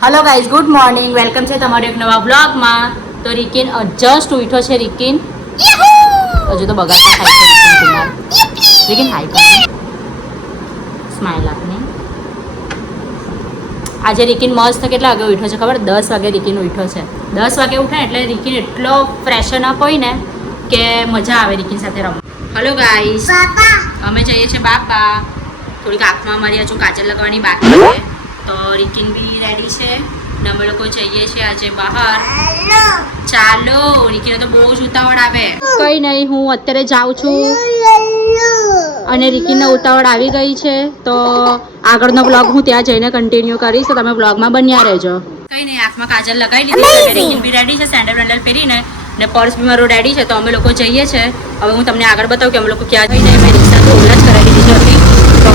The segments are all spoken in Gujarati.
Hello guys, good morning. Welcome છે તમારો એક નવા બ્લોગમાં. તો રિકિન જસ્ટ ઉઠ્યો છે. રિકિન હજુ તો બગાડતા થાય છે. રિકિન કુમાર રિકિન હાઈ કર, સ્માઈલ આપની. આજે રિકિન મસ્ત કેટલા વાગે ઉઠ્યો છે ખબર? 10 વાગે રિકિન ઉઠ્યો છે. 10 વાગે ઉઠે એટલે રિકિન એટલો ફ્રેશન અપ હોય ને કે મજા આવે રિકિન સાથે રમવા. હલો ગાઈઝ, અમે જઈએ છીએ બાપા. થોડીક આંખમાં મારી હજુ કાજલ લગાવવાની બાકી છે. તો રિકિન બી રેડી છે ને અમે લોકો જઈએ છીએ આજે બહાર. ચાલો, રિકિને તો બહુ જ ઉતાવળ આવે. કઈ નહીં, હું અત્યારે જાઉં છું અને રિકિનને ઉતાવળ આવી ગઈ છે. તો આગળનો બ્લોગ હું ત્યાં જઈને કન્ટિન્યુ કરીશ, તો તમે બ્લોગમાં બન્યા રહેજો. કઈ નહીં, આંખમાં કાજલ લગાવી લીધી છે. રિકિન બી રેડી છે, સેન્ડલ વેન્ડલ પહેરીને ને પર્સ બી મારું રેડી છે. તો અમે લોકો જઈએ છીએ. હવે હું તમને આગળ બતાવું કે અમે લોકો ક્યાં જઈને. મેં રિક્ષા તો ઓલા જ કરાવી દીધી હતી. તો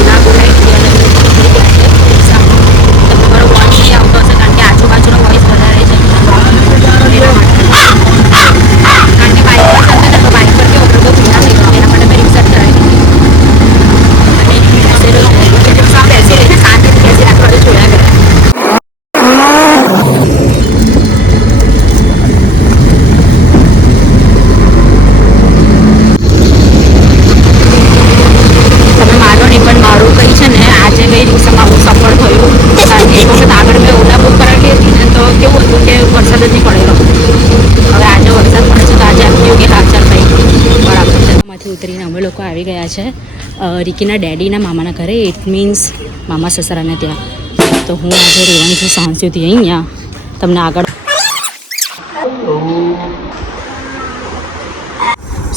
ઓલા બોલાવી દીધી અને તમારો વોઇસ નહીં આવતો હશે કારણ કે આજુબાજુનો વોઇસ વધારે છે. કારણ કે બાઇક પર જશે ને તો બાઇક પર કેવો બધો ભીના થઈ ગયો. એના માટે મેં રિક્ષા જ કરાવી દીધી અને રિક્ષા બેસી રહીને શાંતિ બેસી રાખવાનું જોયા કરે. તમે માનો નહીં, પણ મારું કંઈ છે ને આજે કઈ રિક્ષામાં બહુ સફળ થયું. કારણ કે એક વખત આગળ મેં ઓલા બુક કરાવી હતી ને તો કેવું હતું કે વરસાદ જ નહીં પડેલો. હવે આજે વરસાદ પડે છે તો આજે એમ થયું કે હા ચાલ ભાઈ બરાબર છે. માંથી ઉતરીને અમે લોકો આવી ગયા છે રિકીના ડેડીના મામાના ઘરે. ઇટ મીન્સ મામા સસરાને ત્યાં. તો હું આજે રહેવાની છું સાંજ સુધી અહીંયા. તમને આગળ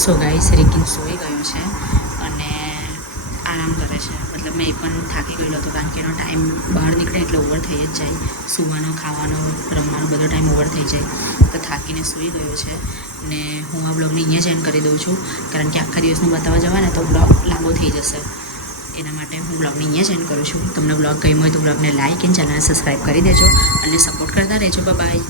સો ગાઈસ, રિકિન સૂઈ ગયો છે અને આરામ કરે છે. મતલબ મેં પણ થાકી ગયેલો હતો કારણ કે એનો ટાઈમ બહાર નીકળે એટલે ઓવર થઈ જ જાય. સૂવાનો, ખાવાનો, રમવાનો બધો ટાઈમ ઓવર થઈ જાય. તો થાકીને સૂઈ ગયો છે ને હું આ બ્લોગને અહીંયા જ એન્ડ કરી દઉં છું કારણ કે આખા દિવસનું બતાવવા જવા ને તો બ્લોગ લાંબો થઈ જશે. એના માટે હું બ્લોગને અહીંયા જ એન્ડ કરું છું. તમને બ્લોગ ગમ્યો હોય તો બ્લોગને લાઇક એન્ડ ચેનલને સબસ્ક્રાઈબ કરી દેજો અને સપોર્ટ કરતા રહેજો. બાય.